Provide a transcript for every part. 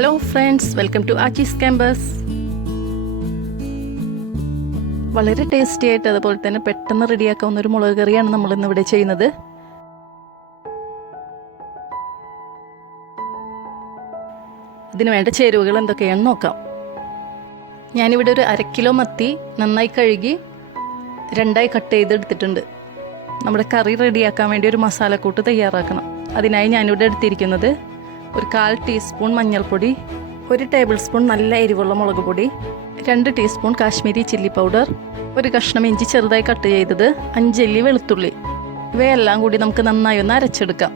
Hello friends, welcome to AACHI'S campus. വളരെ tasty ആയിട്ട് അതുപോലെ തന്നെ പെട്ടെന്ന് റെഡിയാക്കാവുന്ന ഒരു മുളക് കറിയാണ് നമ്മൾ ഇന്നിവിടെ ചെയ്യുന്നത്. ഇതിന് വേണ്ട ചേരുവകൾ എന്തൊക്കെയാണെന്ന് നോക്കാം. ഞാനിവിടെ ഒരു 1/2 കിലോ മത്തി നന്നായി കഴുകി 2ആയി കട്ട് ചെയ്തെടുത്തിട്ടുണ്ട്. നമ്മുടെ കറി റെഡിയാക്കാൻ വേണ്ടി ഒരു മസാലക്കൂട്ട് തയ്യാറാക്കണം. അതിനായി ഞാനിവിടെ എടുത്തിരിക്കുന്നത് ഒരു 1/4 ടീസ്പൂൺ മഞ്ഞൾപ്പൊടി, 1 ടേബിൾ സ്പൂൺ നല്ല എരിവുള്ള മുളക് പൊടി, 2 ടീസ്പൂൺ കാശ്മീരി ചില്ലി പൗഡർ, ഒരു കഷ്ണം ഇഞ്ചി ചെറുതായി കട്ട് ചെയ്തത്, 5 അല്ലി വെളുത്തുള്ളി. ഇവയെല്ലാം കൂടി നമുക്ക് നന്നായി ഒന്ന് അരച്ചെടുക്കാം.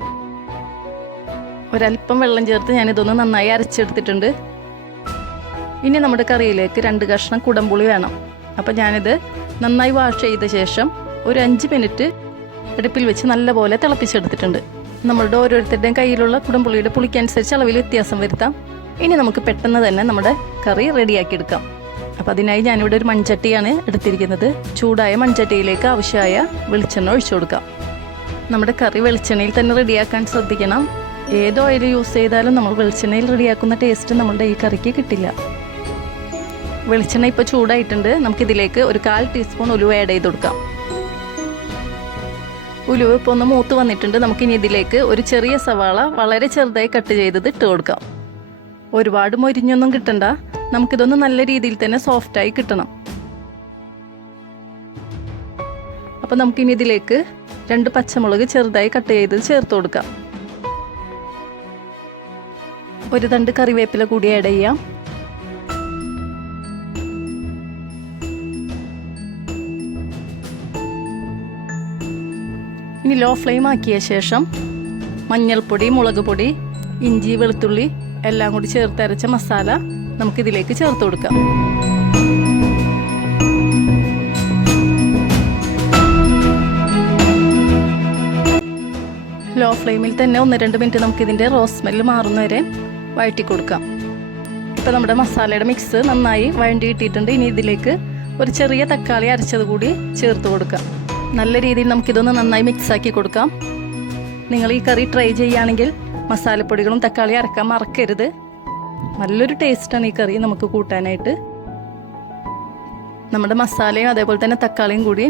ഒരല്പം വെള്ളം ചേർത്ത് ഞാനിതൊന്ന് നന്നായി അരച്ചെടുത്തിട്ടുണ്ട്. ഇനി നമ്മുടെ കറിയിലേക്ക് 2 കഷ്ണം കുടംപുളി വേണം. അപ്പം ഞാനിത് നന്നായി വാഷ് ചെയ്ത ശേഷം ഒരു 5 മിനിറ്റ് അടുപ്പിൽ വെച്ച് നല്ലപോലെ തിളപ്പിച്ചെടുത്തിട്ടുണ്ട്. നമ്മളുടെ ഓരോരുത്തരുടെയും കയ്യിലുള്ള കുടംപുളിയുടെ പുളിക്കനുസരിച്ച് അളവിൽ വ്യത്യാസം വരുത്താം. ഇനി നമുക്ക് പെട്ടെന്ന് തന്നെ നമ്മുടെ കറി റെഡിയാക്കി എടുക്കാം. അപ്പം അതിനായി ഞാനിവിടെ ഒരു മൺചട്ടിയാണ് എടുത്തിരിക്കുന്നത്. ചൂടായ മൺചട്ടിയിലേക്ക് ആവശ്യമായ വെളിച്ചെണ്ണ ഒഴിച്ചു കൊടുക്കാം. നമ്മുടെ കറി വെളിച്ചെണ്ണയിൽ തന്നെ റെഡിയാക്കാൻ ശ്രദ്ധിക്കണം. ഏത് ഓയിൽ യൂസ് ചെയ്താലും നമ്മൾ വെളിച്ചെണ്ണയിൽ റെഡിയാക്കുന്ന ടേസ്റ്റ് നമ്മളുടെ ഈ കറിക്ക് കിട്ടില്ല. വെളിച്ചെണ്ണ ഇപ്പോൾ ചൂടായിട്ടുണ്ട്. നമുക്കിതിലേക്ക് ഒരു 1/4 ടീസ്പൂൺ ഉലുവ ആഡ് ചെയ്ത് കൊടുക്കാം. ഉലുവ ഇപ്പോൾ ഒന്ന് മൂത്ത് വന്നിട്ടുണ്ട്. നമുക്കിനി ഇതിലേക്ക് ഒരു ചെറിയ സവാള വളരെ ചെറുതായി കട്ട് ചെയ്തത് ഇട്ട് കൊടുക്കാം. ഒരുപാട് മൊരിഞ്ഞൊന്നും കിട്ടണ്ട, നമുക്കിതൊന്ന് നല്ല രീതിയിൽ തന്നെ സോഫ്റ്റായി കിട്ടണം. അപ്പം നമുക്കിനി ഇതിലേക്ക് 2 പച്ചമുളക് ചെറുതായി കട്ട് ചെയ്ത് ചേർത്ത് കൊടുക്കാം. ഒരു തണ്ട് കറിവേപ്പില കൂടി ആഡ് ചെയ്യാം. ഇനി ലോ ഫ്ലെയിം ആക്കിയ ശേഷം മഞ്ഞൾപ്പൊടി, മുളക് പൊടി, ഇഞ്ചി, വെളുത്തുള്ളി എല്ലാം കൂടി ചേർത്ത് അരച്ച മസാല നമുക്കിതിലേക്ക് ചേർത്ത് കൊടുക്കാം. ലോ ഫ്ലെയിമിൽ തന്നെ 1-2 മിനിറ്റ് നമുക്കിതിൻ്റെ റോസ് സ്മെല്ല് മാറുന്നവരെ വഴറ്റി കൊടുക്കാം. ഇപ്പോൾ നമ്മുടെ മസാലയുടെ മിക്സ് നന്നായി വഴണ്ടി കിട്ടിയിട്ടുണ്ട്. ഇനി ഇതിലേക്ക് ഒരു ചെറിയ തക്കാളി അരച്ചത് കൂടി ചേർത്ത് കൊടുക്കാം. നല്ല രീതിയിൽ നമുക്കിതൊന്ന് നന്നായി മിക്സാക്കി കൊടുക്കാം. നിങ്ങൾ ഈ കറി ട്രൈ ചെയ്യുകയാണെങ്കിൽ മസാലപ്പൊടികളും തക്കാളി അരക്കാൻ മറക്കരുത്. നല്ലൊരു ടേസ്റ്റാണ് ഈ കറി നമുക്ക് കൂട്ടാനായിട്ട്. നമ്മുടെ മസാലയും അതേപോലെ തന്നെ തക്കാളിയും കൂടി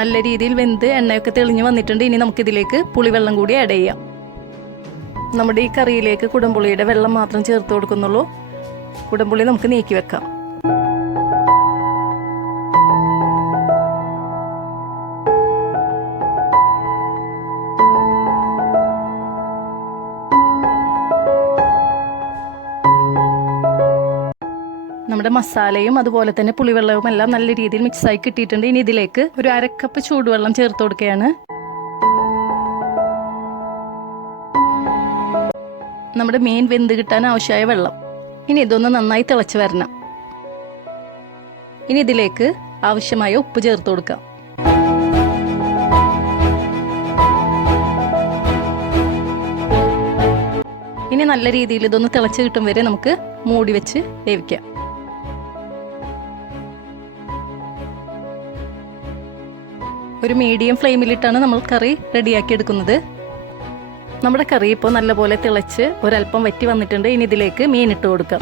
നല്ല രീതിയിൽ വെന്ത് എണ്ണയൊക്കെ തെളിഞ്ഞ് വന്നിട്ടുണ്ട്. ഇനി നമുക്കിതിലേക്ക് പുളിവെള്ളം കൂടി ആഡ് ചെയ്യാം. നമ്മുടെ ഈ കറിയിലേക്ക് കുടംപുളിയുടെ വെള്ളം മാത്രം ചേർത്ത് കൊടുക്കുന്നുള്ളൂ. കുടംപുളി നമുക്ക് നീക്കി വെക്കാം. നമ്മുടെ മസാലയും അതുപോലെ തന്നെ പുളിവെള്ളവും എല്ലാം നല്ല രീതിയിൽ മിക്സായി കിട്ടിയിട്ടുണ്ട്. ഇനി ഇതിലേക്ക് ഒരു 1/2 കപ്പ് ചൂടുവെള്ളം ചേർത്ത് കൊടുക്കുകയാണ്. നമ്മുടെ മീൻ വെന്ത് കിട്ടാൻ ആവശ്യമായ വെള്ളം. ഇനി ഇതൊന്ന് നന്നായി തിളച്ച് വരണം. ഇനി ഇതിലേക്ക് ആവശ്യമായ ഉപ്പ് ചേർത്ത് കൊടുക്കാം. ഇനി നല്ല രീതിയിൽ ഇതൊന്ന് തിളച്ച് കിട്ടും വരെ നമുക്ക് മൂടി വെച്ച് വേവിക്കാം. ഒരു മീഡിയം ഫ്ലെയിമിലിട്ടാണ് നമ്മൾ കറി റെഡിയാക്കി എടുക്കുന്നത്. നമ്മുടെ കറി ഇപ്പോൾ നല്ലപോലെ തിളച്ച് ഒരല്പം വറ്റി വന്നിട്ടുണ്ട്. ഇനി ഇതിലേക്ക് മീൻ ഇട്ട് കൊടുക്കാം.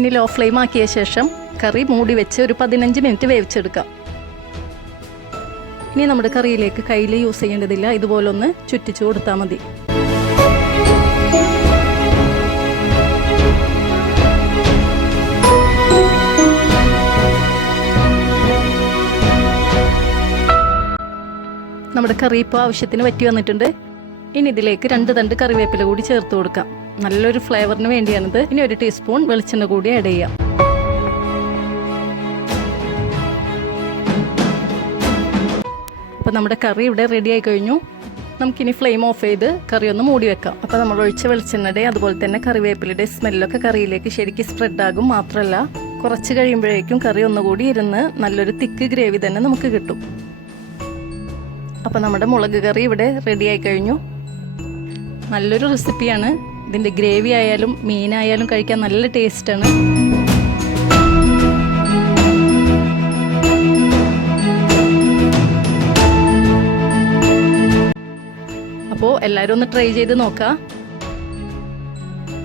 ഇനി ലോ ഫ്ലെയിം ആക്കിയ ശേഷം കറി മൂടി വെച്ച് ഒരു 15 മിനിറ്റ് വേവിച്ചെടുക്കാം. ഇനി നമ്മുടെ കറിയിലേക്ക് കയ്യിൽ യൂസ് ചെയ്യേണ്ടതില്ല, ഇതുപോലൊന്ന് ചുറ്റിച്ചു കൊടുത്താൽ മതി. നമ്മുടെ കറി ഇപ്പോൾ ആവശ്യത്തിന് വറ്റി വന്നിട്ടുണ്ട്. ഇനി ഇതിലേക്ക് 2 തണ്ട് കറിവേപ്പില കൂടി ചേർത്ത് കൊടുക്കാം. നല്ലൊരു ഫ്ലേവറിന് വേണ്ടിയാണിത്. ഇനി 1 ടീസ്പൂൺ വെളിച്ചെണ്ണ കൂടി ആഡ് ചെയ്യാം. അപ്പോൾ നമ്മുടെ കറി ഇവിടെ റെഡി ആയി കഴിഞ്ഞു. നമുക്കിനി ഫ്ലെയിം ഓഫ് ചെയ്ത് കറി ഒന്ന് മൂടി വെക്കാം. അപ്പോൾ നമ്മൾ ഒഴിച്ച വെളിച്ചെണ്ണയുടെ അതുപോലെ തന്നെ കറിവേപ്പിലയുടെ സ്മെല്ലൊക്കെ കറിയിലേക്ക് ശരിക്കും സ്പ്രെഡാകും. മാത്രമല്ല കുറച്ച് കഴിയുമ്പോഴേക്കും കറി ഒന്നുകൂടി ഇരുന്ന് നല്ലൊരു തിക്ക് ഗ്രേവി തന്നെ നമുക്ക് കിട്ടും. അപ്പോൾ നമ്മുടെ മുളക് കറി ഇവിടെ റെഡി ആയി കഴിഞ്ഞു. നല്ലൊരു റെസിപ്പിയാണ്. ഇതിൻ്റെ ഗ്രേവി ആയാലും മീനായാലും കഴിക്കാൻ നല്ല ടേസ്റ്റാണ്. അപ്പോൾ എല്ലാവരും ഒന്ന് ട്രൈ ചെയ്ത് നോക്കാം.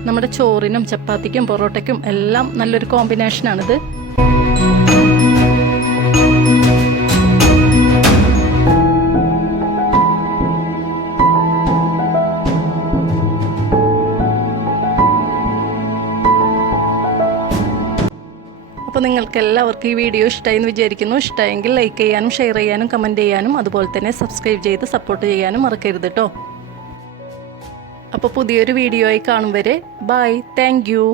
നമ്മുടെ ചോറിനും ചപ്പാത്തിക്കും പൊറോട്ടയ്ക്കും എല്ലാം നല്ലൊരു കോമ്പിനേഷനാണിത്. അപ്പോൾ നിങ്ങൾക്ക് എല്ലാവർക്കും ഈ വീഡിയോ ഇഷ്ടമായി എന്ന് വിചാരിക്കുന്നു. ഇഷ്ടമായെങ്കിൽ ലൈക്ക് ചെയ്യാനും ഷെയർ ചെയ്യാനും കമൻറ്റ് ചെയ്യാനും അതുപോലെ തന്നെ സബ്സ്ക്രൈബ് ചെയ്ത് സപ്പോർട്ട് ചെയ്യാനും മറക്കരുത് കേട്ടോ. അപ്പോൾ പുതിയൊരു വീഡിയോ ആയി കാണും വരെ ബൈ. Thank you.